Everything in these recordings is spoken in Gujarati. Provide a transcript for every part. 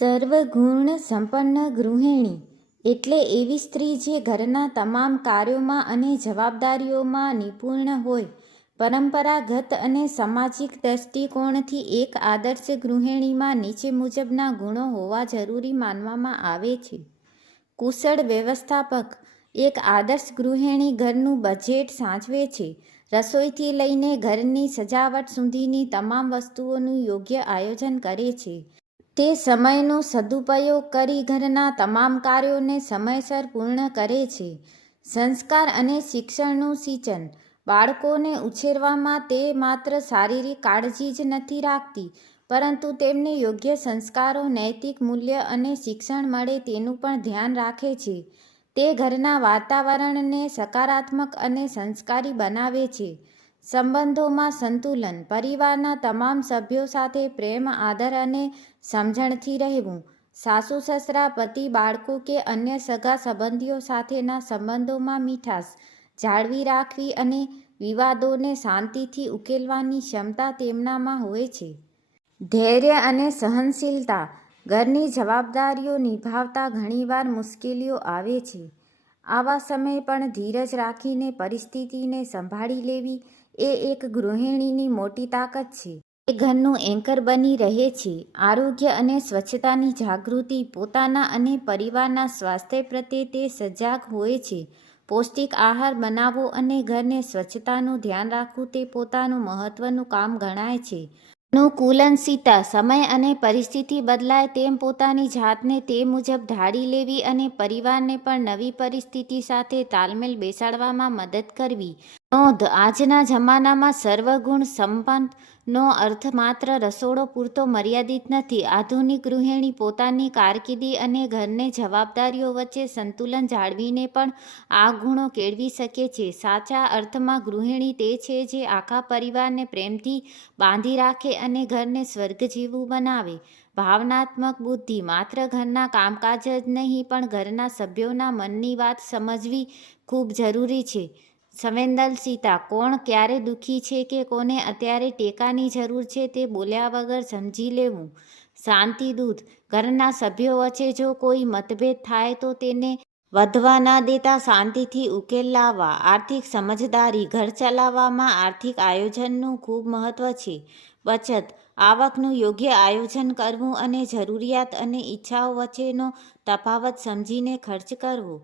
સર્વગુણ સંપન્ન ગૃહિણી એટલે એવી સ્ત્રી જે ઘરના તમામ કાર્યોમાં અને જવાબદારીઓમાં નિપુણ હોય. પરંપરાગત અને સામાજિક દૃષ્ટિકોણથી એક આદર્શ ગૃહિણીમાં નીચે મુજબના ગુણો હોવા જરૂરી માનવામાં આવે છે. કુશળ વ્યવસ્થાપક. એક આદર્શ ગૃહિણી ઘરનું બજેટ સાચવે છે. રસોઈથી લઈને ઘરની સજાવટ સુધીની તમામ વસ્તુઓનું યોગ્ય આયોજન કરે છે. તે સમયનો સદુપયોગ કરી ઘરના તમામ કાર્યોને સમયસર પૂર્ણ કરે છે. સંસ્કાર અને શિક્ષણનું સિંચન. બાળકોને ઉછેરવામાં તે માત્ર શારીરિક કાળજી જ નથી રાખતી, પરંતુ તેમને યોગ્ય સંસ્કારો, નૈતિક મૂલ્ય અને શિક્ષણ મળે તેનું પણ ધ્યાન રાખે છે. તે ઘરના વાતાવરણને સકારાત્મક અને સંસ્કારી બનાવે છે. સંબંધોમાં સંતુલન. પરિવારના તમામ સભ્યો સાથે પ્રેમ, આદર અને સમજણથી રહેવું. સાસુ-સસરા, પતિ, બાળકો કે અન્ય સગા સંબંધીઓ સાથેના સંબંધોમાં મીઠાશ જાળવી રાખવી અને વિવાદોને શાંતિથી ઉકેલવાની ક્ષમતા તેમનામાં હોય છે. ધૈર્ય અને સહનશીલતા. ઘરની જવાબદારીઓ નિભાવતા ઘણીવાર મુશ્કેલીઓ આવે છે. આવા સમયે પણ ધીરજ રાખીને પરિસ્થિતિને સંભાળી લેવી એ એક ગૃહિણીની મોટી તાકાત છે. તે ઘરનું એન્કર બની રહે છે. આરોગ્ય અને સ્વચ્છતાની જાગૃતિ. પોતાના અને પરિવારના સ્વાસ્થ્ય પ્રત્યે તે સજાગ હોય છે. પૌષ્ટિક આહાર બનાવવો અને ઘરની સ્વચ્છતાનું ધ્યાન રાખવું તે પોતાનું મહત્વનું કામ ગણાય છે. અનુકૂલનશીલતા. સમય અને પરિસ્થિતિ બદલાય તેમ પોતાની જાતને તે મુજબ ઢાળી લેવી અને પરિવારને પણ નવી પરિસ્થિતિ સાથે તાલમેલ બેસાડવામાં મદદ કરવી. નોંધ. આજના જમાનામાં સર્વગુણ સંપન્નનો અર્થ માત્ર રસોડો પૂરતો મર્યાદિત નથી. આધુનિક ગૃહિણી પોતાની કારકિર્દી અને ઘરની જવાબદારીઓ વચ્ચે સંતુલન જાળવીને પણ આ ગુણો કેળવી શકે છે. સાચા અર્થમાં ગૃહિણી તે છે જે આખા પરિવારને પ્રેમથી બાંધી રાખે અને ઘરને સ્વર્ગ જેવું બનાવે. ભાવનાત્મક બુદ્ધિ. માત્ર ઘરના કામકાજ જ નહીં પણ ઘરના સભ્યોના મનની વાત સમજવી ખૂબ જરૂરી છે. સંવેદનશીલતા. કોણ ક્યારે દુઃખી છે કે કોને અત્યારે ટેકાની જરૂર છે તે બોલ્યા વગર સમજી લેવું. શાંતિદૂત. ઘરના સભ્યો વચ્ચે જો કોઈ મતભેદ થાય તો તેને વધવા ન દેતા શાંતિથી ઉકેલ લાવવા. આર્થિક સમજદારી. ઘર ચલાવવામાં આર્થિક આયોજનનું ખૂબ મહત્વ છે. બચત. આવકનું યોગ્ય આયોજન કરવું અને જરૂરિયાત અને ઇચ્છાઓ વચ્ચેનો તફાવત સમજીને ખર્ચ કરવો.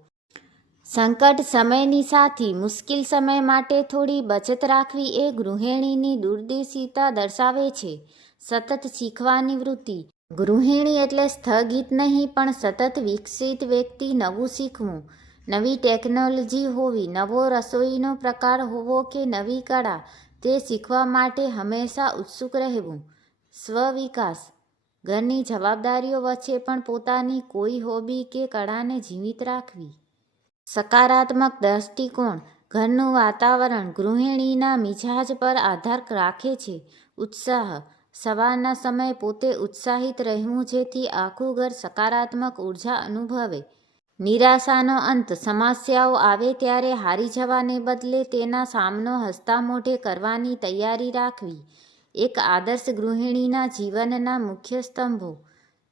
સંકટ સમયની સાથી. મુશ્કેલ સમય માટે થોડી બચત રાખવી એ ગૃહિણીની દૂરદર્શિતા દર્શાવે છે. સતત શીખવાની વૃત્તિ. ગૃહિણી એટલે સ્થગિત નહીં પણ સતત વિકસિત વ્યક્તિ. નવું શીખવું. નવી ટેકનોલોજી હોવી, નવો રસોઈનો પ્રકાર હોવો કે નવી કળા, તે શીખવા માટે હંમેશા ઉત્સુક રહેવું. સ્વ-વિકાસ. ઘરની જવાબદારીઓ વચ્ચે પણ પોતાની કોઈ હોબી કે કળાને જીવિત રાખવી. સકારાત્મક દૃષ્ટિકોણ. ઘરનું વાતાવરણ ગૃહિણીના મિજાજ પર આધાર રાખે છે. ઉત્સાહ. સવારના સમયે પોતે ઉત્સાહિત રહેવું જેથી આખું ઘર સકારાત્મક ઉર્જા અનુભવે. નિરાશાનો અંત. સમસ્યાઓ આવે ત્યારે હારી જવાને બદલે તેના સામનો હસતા મોઢે કરવાની તૈયારી રાખવી. એક આદર્શ ગૃહિણીના જીવનના મુખ્ય સ્તંભો.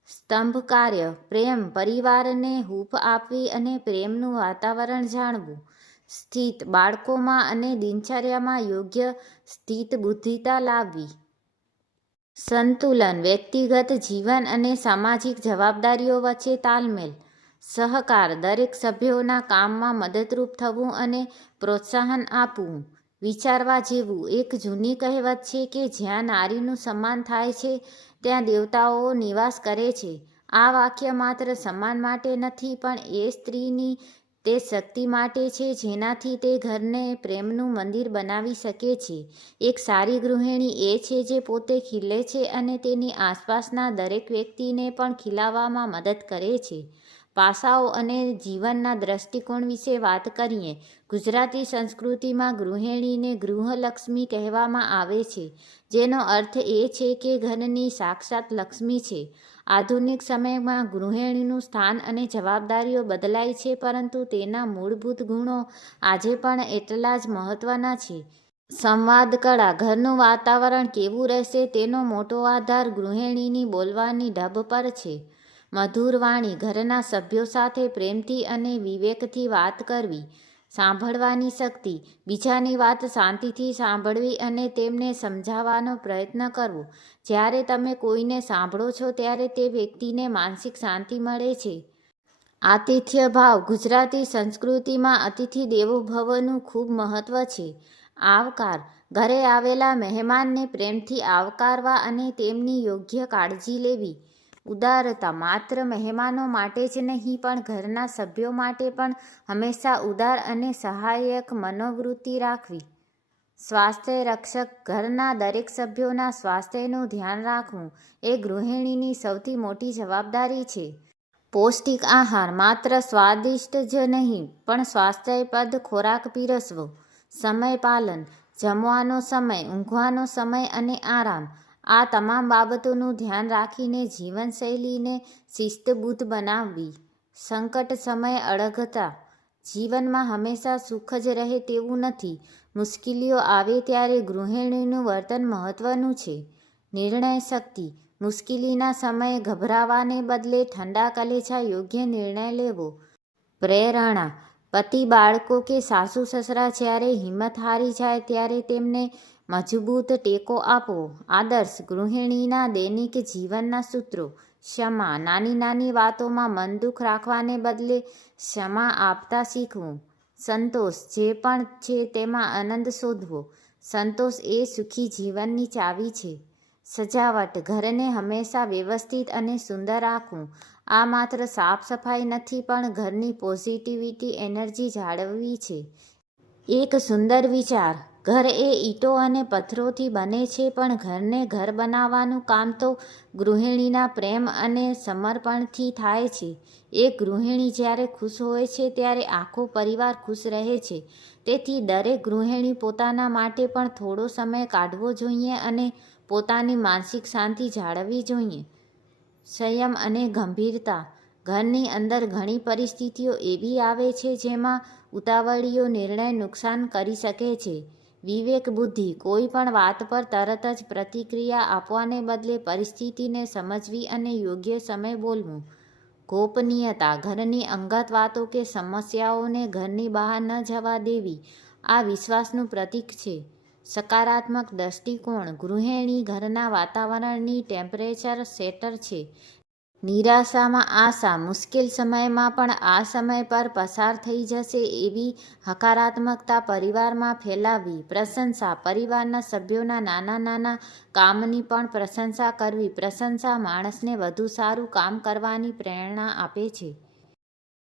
સ્તંભ કાર્ય. પ્રેમ. પરિવારને હૂંફ આપવી અને પ્રેમનું વાતાવરણ જાળવવું. સ્થિત. બાળકોમાં અને દિનચર્યામાં યોગ્ય સ્થિતબુદ્ધિતા લાવવી. સંતુલન. વ્યક્તિગત જીવન અને સામાજિક જવાબદારીઓ વચ્ચે તાલમેલ. સહકાર. દરેક સભ્યોના કામમાં મદદરૂપ થવું અને પ્રોત્સાહન આપવું. વિચારવા જેવું. એક જૂની કહેવત છે કે જ્યાં નારીનું સન્માન થાય છે ત્યાં દેવતાઓ નિવાસ કરે છે. આ વાક્ય માત્ર સન્માન માટે નથી પણ એ સ્ત્રીની તે શક્તિ માટે છે જેનાથી તે ઘરને પ્રેમનું મંદિર બનાવી શકે છે. એક સારી ગૃહિણી એ છે જે પોતે ખીલે છે અને તેની આસપાસના દરેક વ્યક્તિને પણ ખીલવામાં મદદ કરે છે. પાસાઓ અને જીવનના દૃષ્ટિકોણ વિશે વાત કરીએ. ગુજરાતી સંસ્કૃતિમાં ગૃહિણીને ગૃહલક્ષ્મી કહેવામાં આવે છે, જેનો અર્થ એ છે કે ઘરની સાક્ષાત લક્ષ્મી છે. આધુનિક સમયમાં ગૃહિણીનું સ્થાન અને જવાબદારીઓ બદલાઈ છે, પરંતુ તેના મૂળભૂત ગુણો આજે પણ એટલા જ મહત્વના છે. સંવાદ કળા. ઘરનું વાતાવરણ કેવું રહેશે તેનો મોટો આધાર ગૃહિણીની બોલવાની ઢબ પર છે. મધુર વાણી, ઘરના સભ્યો સાથે પ્રેમથી અને વિવેકથી વાત કરવી. સાંભળવાની શક્તિ, બીજાની વાત શાંતિથી સાંભળવી અને તેમને સમજાવવાનો પ્રયત્ન કરવો. જ્યારે તમે કોઈને સાંભળો છો ત્યારે તે વ્યક્તિને માનસિક શાંતિ મળે છે. આતિથ્ય ભાવ, ગુજરાતી સંસ્કૃતિમાં અતિથિ દેવો ભવનું ખૂબ મહત્વ છે. આવકાર, ઘરે આવેલા મહેમાનને પ્રેમથી આવકારવા અને તેમની યોગ્ય કાળજી લેવી. ઉદારતા, માત્ર મહેમાનો માટે જ નહીં પણ ઘરના સભ્યો માટે પણ હંમેશા ઉદાર અને સહાયક મનોવૃત્તિ રાખવી. સ્વાસ્થ્ય રક્ષક, ઘરના દરેક સભ્યોના સ્વાસ્થ્યનું ધ્યાન રાખવું એ ગૃહિણીની સૌથી મોટી જવાબદારી છે. પૌષ્ટિક આહાર, માત્ર સ્વાદિષ્ટ જ નહીં પણ સ્વાસ્થ્યપ્રદ ખોરાક પીરસવો. સમય પાલન, જમવાનો સમય, ઊંઘવાનો સમય અને આરામ, આ તમામ બાબતોનું ધ્યાન રાખીને જીવનશૈલીને શિસ્તબદ્ધ બનાવવી. સંકટ સમયે અડગતા, જીવનમાં હંમેશા સુખ જ રહે તેવું નથી. મુશ્કેલીઓ આવે ત્યારે ગૃહિણીનું વર્તન મહત્વનું છે. નિર્ણય શક્તિ, મુશ્કેલીના સમયે ગભરાવાને બદલે ઠંડા કલેજા યોગ્ય નિર્ણય લેવો. પ્રેરણા, પતિ, બાળકો કે સાસુ સસરા જ્યારે હિંમત હારી જાય ત્યારે તેમને મજબૂત ટેકો આપવો. આદર્શ ગૃહિણીના દૈનિક જીવનના સૂત્રો. ક્ષમા, નાની નાની વાતોમાં મન દુઃખ રાખવાને બદલે ક્ષમા આપતા શીખવું. સંતોષ, જે પણ છે તેમાં આનંદ શોધવો. સંતોષ એ સુખી જીવનની ચાવી છે. સજાવટ, ઘરને હંમેશા વ્યવસ્થિત અને સુંદર રાખવું. આ માત્ર સાફ સફાઈ નથી પણ ઘરની પોઝિટિવિટી એનર્જી જાળવવી છે. એક સુંદર વિચાર, ઘર એ ઈંટો અને પથ્થરોથી બને છે પણ ઘરને ઘર બનાવવાનું કામ તો ગૃહિણીના પ્રેમ અને સમર્પણથી થાય છે. એક ગૃહિણી જ્યારે ખુશ હોય છે ત્યારે આખો પરિવાર ખુશ રહે છે. તેથી દરેક ગૃહિણી પોતાના માટે પણ થોડો સમય કાઢવો જોઈએ અને પોતાની માનસિક શાંતિ જાળવવી જોઈએ. સંયમ અને ગંભીરતા, ઘરની અંદર ઘણી પરિસ્થિતિઓ એવી આવે છે જેમાં ઉતાવળિયો નિર્ણય નુકસાન કરી શકે છે. વિવેક બુદ્ધિ, કોઈ પણ વાત પર તરત જ પ્રતિક્રિયા આપવાને બદલે પરિસ્થિતિને સમજવી અને યોગ્ય સમયે બોલવું. ગોપનીયતા, ઘરની અંગત વાતો કે સમસ્યાઓને ઘરની બહાર ન જવા દેવી. આ વિશ્વાસનું પ્રતીક છે. સકારાત્મક દૃષ્ટિકોણ, ગૃહિણી ઘરના વાતાવરણની ટેમ્પરેચર સેટર છે. નિરાશામાં આશા, મુશ્કેલ સમયમાં પણ આ સમય પર પસાર થઈ જશે એવી હકારાત્મકતા પરિવારમાં ફેલાવવી. પ્રશંસા, પરિવારના સભ્યોના નાના નાના કામની પણ પ્રશંસા કરવી. પ્રશંસા માણસને વધુ સારું કામ કરવાની પ્રેરણા આપે છે.